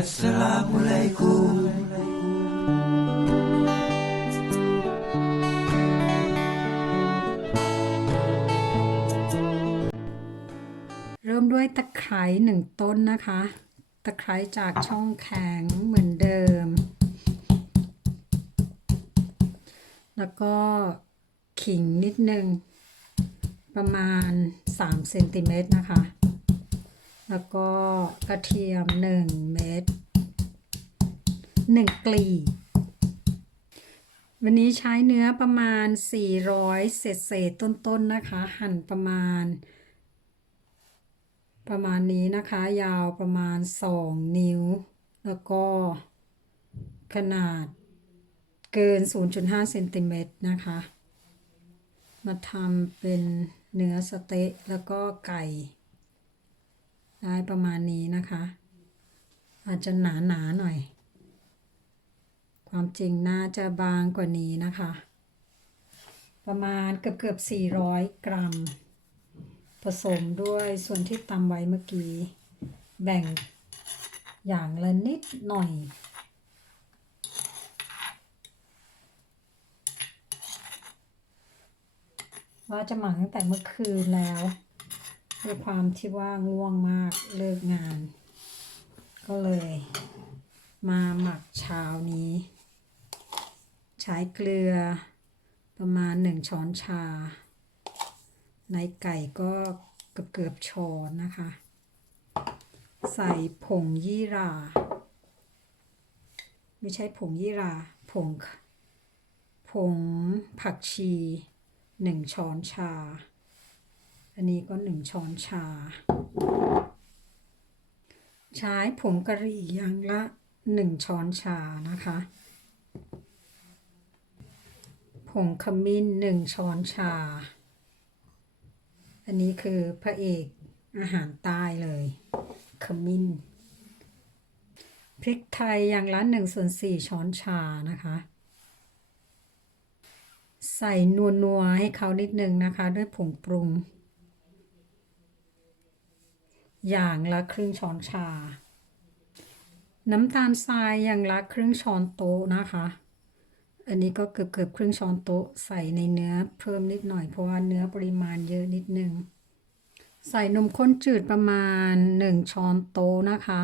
Assalamualaikum. เริ่มด้วยตะไคร้หนึ่งต้นนะคะ ตะไคร้จากช่องแข็งเหมือนเดิม แล้วก็ขิงนิดนึง ประมาณ3เซนติเมตรนะคะ แล้วก็กระเทียม 1 เม็ด1กลีบวันนี้ใช้เนื้อประมาณ 400 เศษเศษต้นๆนะคะ หั่นประมาณ ประมาณนี้นะคะ ยาวประมาณ 2 นิ้ว แล้วก็ขนาดเกิน 0.5 เซนติเมตรนะคะ มาทำเป็นเนื้อสเต๊ะแล้วก็ไก่ ได้ประมาณนี้นะคะ อาจจะหนาๆหหน่อย ความจริงน่าจะบางกว่านี้นะคะ ประมาณเกือบเกือบ400 กรัม ผสมด้วยส่วนที่ตำไว้เมื่อกี้ แบ่งอย่างละนิดหน่อยว่าจะหมักตั้งแต่เมื่อคืนแล้ว ด้วยความที่ว่าง่วงมากเลิกงาน ก็เลย มาหมักเช้านี้ ใช้เกลือประมาณหนึ่งช้อนชา ในไก่ก็เกือบเกือบช้อนนะคะ ใส่ผงยี่รา ไม่ใช่ผงยี่รา ผง ผงผักชีหนึ่งช้อนชา อันนี้ก็หนึ่งช้อนชา ใช้ผงกะหรี่อย่างละหนึ่งช้อนชานะคะ ผงขมิ้นหนึ่งช้อนชา อันนี้คือพระเอกอาหารใต้เลยขมิ้นพริกไทยอย่างละหนึ่งส่วนสี่ช้อนชานะคะ ใส่นัวนัวให้เขานิดนึงนะคะ ด้วยผงปรุง อย่างละครึ่งช้อนชา น้ำตาลทรายอย่างละครึ่งช้อนโต๊ะนะคะ อันนี้ก็เกือบเกือบครึ่งช้อนโต๊ะใส่ในเนื้อเพิ่มนิดหน่อยเพราะว่าเนื้อปริมาณเยอะนิดนึง ใส่นมข้นจืดประมาณหนึ่งช้อนโต๊ะนะคะ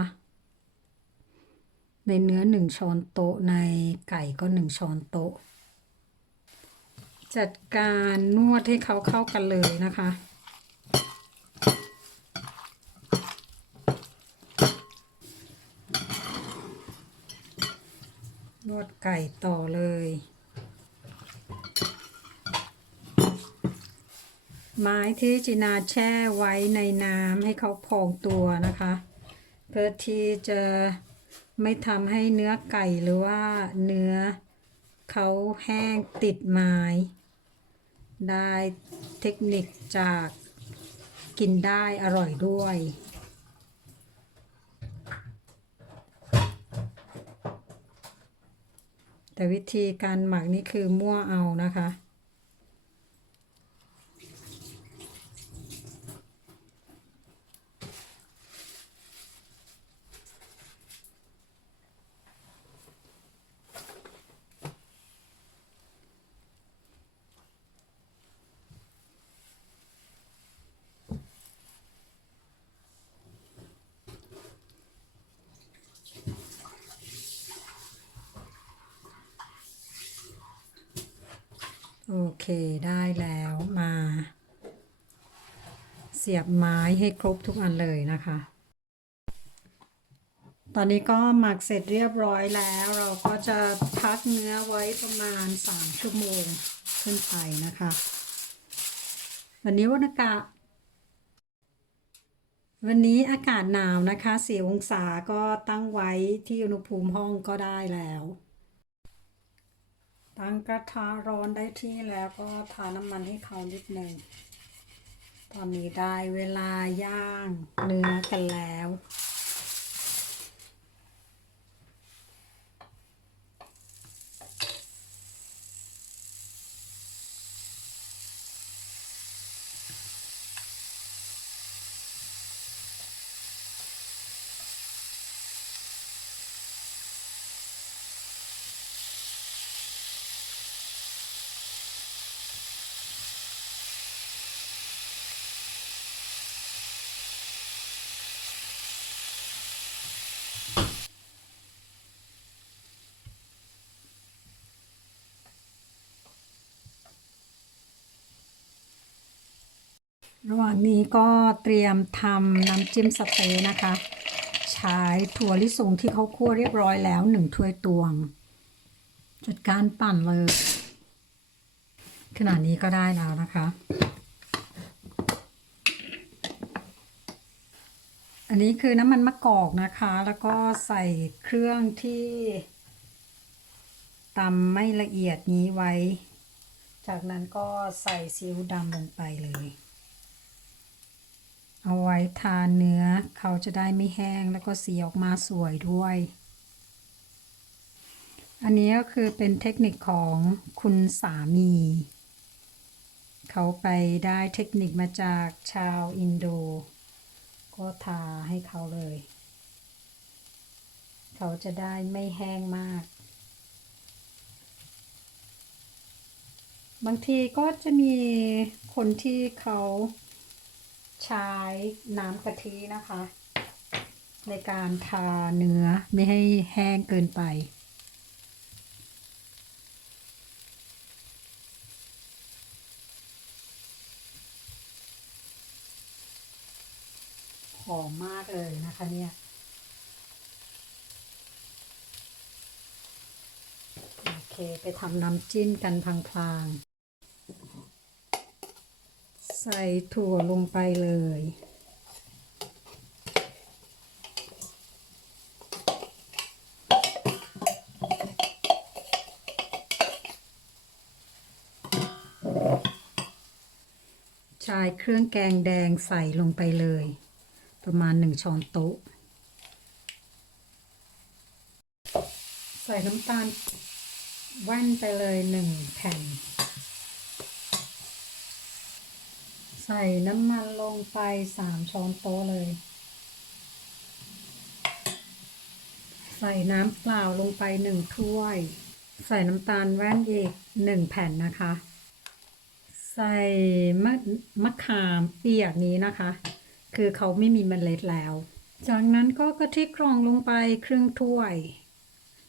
ในเนื้อหนึ่งช้อนโต๊ะในไก่ก็หนึ่งช้อนโต๊ะ จัดการนวดให้เขาเข้ากันเลยนะคะ นวดไก่ต่อเลย ไม้ที่จินาแช่ไว้ในน้ำให้เขาพองตัวนะคะ เพื่อที่จะไม่ทำให้เนื้อไก่หรือว่าเนื้อเขาแห้งติดไม้ ได้เทคนิคจากกินได้อร่อยด้วย แต่วิธีการหมักนี่คือมั่วเอานะคะ โอเคได้แล้วมา เสียบไม้ให้ครบทุกอันเลยนะคะ ตอนนี้ก็หมักเสร็จเรียบร้อยแล้ว เราก็จะพักเนื้อไว้ประมาณ 3 ชั่วโมงขึ้นไปนะคะ วันนี้วันอากาศวันนี้อากาศหนาวนะคะสี่องศาก็ตั้งไว้ที่อุณหภูมิห้องก็ได้แล้ว ตั้งกระทะร้อนได้ที่แล้วก็ทาน้ำมันให้เขานิดหนึ่ง ตอนนี้ได้เวลาย่างเนื้อกันแล้ว ระหว่างนี้ก็เตรียมทำน้ำจิ้มสเต๊นะคะ ใช้ถั่วลิสงที่เขาคั่วเรียบร้อยแล้วหนึ่งถ้วยตวง จัดการปั่นเลย ขนาดนี้ก็ได้แล้วนะคะ อันนี้คือน้ำมันมะกอกนะคะ แล้วก็ใส่เครื่องที่ตำไม่ละเอียดนี้ไว้ จากนั้นก็ใส่ซีอิ๊วดำลงไปเลย เอาไว้ทานเนื้อเขาจะได้ไม่แห้งแล้วก็สีออกมาสวยด้วย อันนี้ก็คือเป็นเทคนิคของคุณสามี เขาไปได้เทคนิคมาจากชาวอินโด ก็ทาให้เขาเลย เขาจะได้ไม่แห้งมากบางทีก็จะมีคนที่เขา ใช้น้ำกะทินะคะ ในการทาเนื้อไม่ให้แห้งเกินไป หอมมากเลยนะคะเนี่ยโอเคไปทำน้ำจิ้มกันพลางๆ ใส่ถั่วลงไปเลย ชายเครื่องแกงแดงใส่ลงไปเลย ประมาณหนึ่งช้อนโต๊ะ ใส่น้ำตาลแว่นไปเลยหนึ่งแผ่น ใส่น้ำมันลงไปสามช้อนโต๊ะเลย ใส่น้ำเปล่าลงไปหนึ่งถ้วย ใส่น้ำตาลแว่นอีกหนึ่งแผ่นนะคะ ใส่มะมะขามเปียกนี้นะคะ คือเขาไม่มีเมล็ดแล้ว จากนั้นก็กะทิกรองลงไปครึ่งถ้วย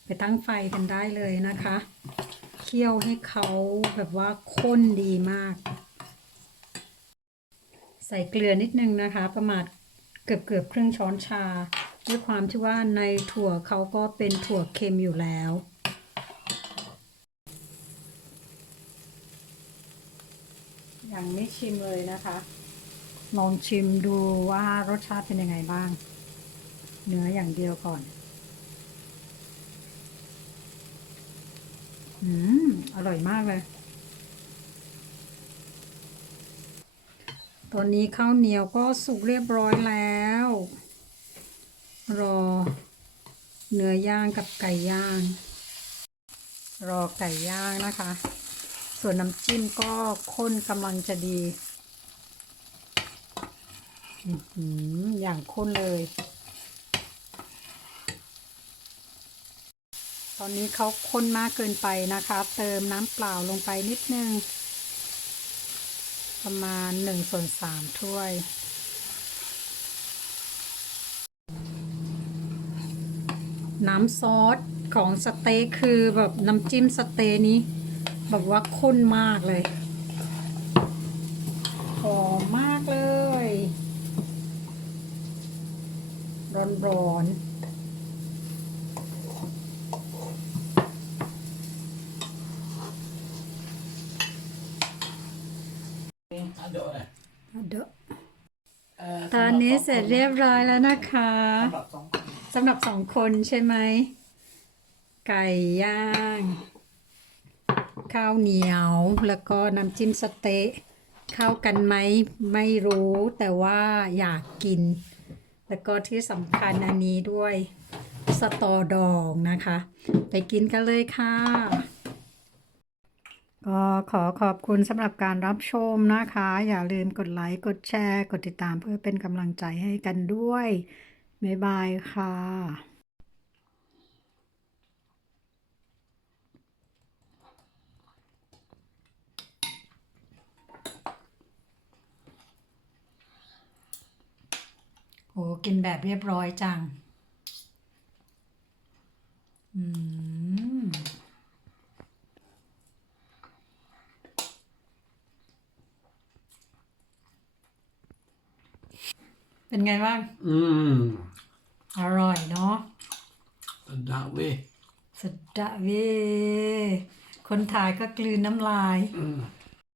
ไปตั้งไฟกันได้เลยนะคะ เคี่ยวให้เขาแบบว่าข้นดีมาก ใส่เกลือนิดนึงนะคะ ประมาณเกือบเกือบครึ่งช้อนชา ด้วยความที่ว่าในถั่วเขาก็เป็นถั่วเค็มอยู่แล้วยังไม่ชิมเลยนะคะ ลองชิมดูว่ารสชาติเป็นยังไงบ้าง เนื้ออย่างเดียวก่อน อืม อร่อยมากเลย อนนี้ข้าวเหนียวก็สุกเรียบร้อยแล้ว รอเนื้อย่างกับไก่ย่าง รอไก่ย่างนะคะ ส่วนน้ำจิ้มก็ข้นกำลังจะดีอื้อหืออย่างข้นเลย ตอนนี้เขาข้นมากเกินไปนะคะ เติมน้ำเปล่าลงไปนิดนึง ประมาณหนึ่งส่วนสามถ้วย น้ำซอสของสเต๊กคือแบบน้ำจิ้มสเต๊นี้ แบบว่าข้นมากเลยหอมมากเลย ร้อนๆ เด้อ Eh, ตอนนี้เสร็จเรียบร้อยแล้วนะคะ s ำหรับสองคนสำหรับสองคนใช่ไหม ไก่ย่าง ข้าวเหนียวแล้วก็น้ำจิ้มสเต๊ะเข้ากันไหมไม่รู้แต่ว่าอยากกิน แล้วก็ที่สำคัญอันนี้ด้วยสตอดองนะคะ ไปกินกันเลยค่ะ ก็ขอขอบคุณสำหรับการรับชมนะคะ อย่าลืมกดไลค์ กดแชร์ กดติดตามเพื่อเป็นกำลังใจให้กันด้วย บ๊ายบายค่ะโอ้กินแบบเรียบร้อยจัง อืม เป็นไงบ้าง Mm. อร่อยเนาะ That way. สุดดะเวคนถ่ายก็กลืนน้ำลาย Mm.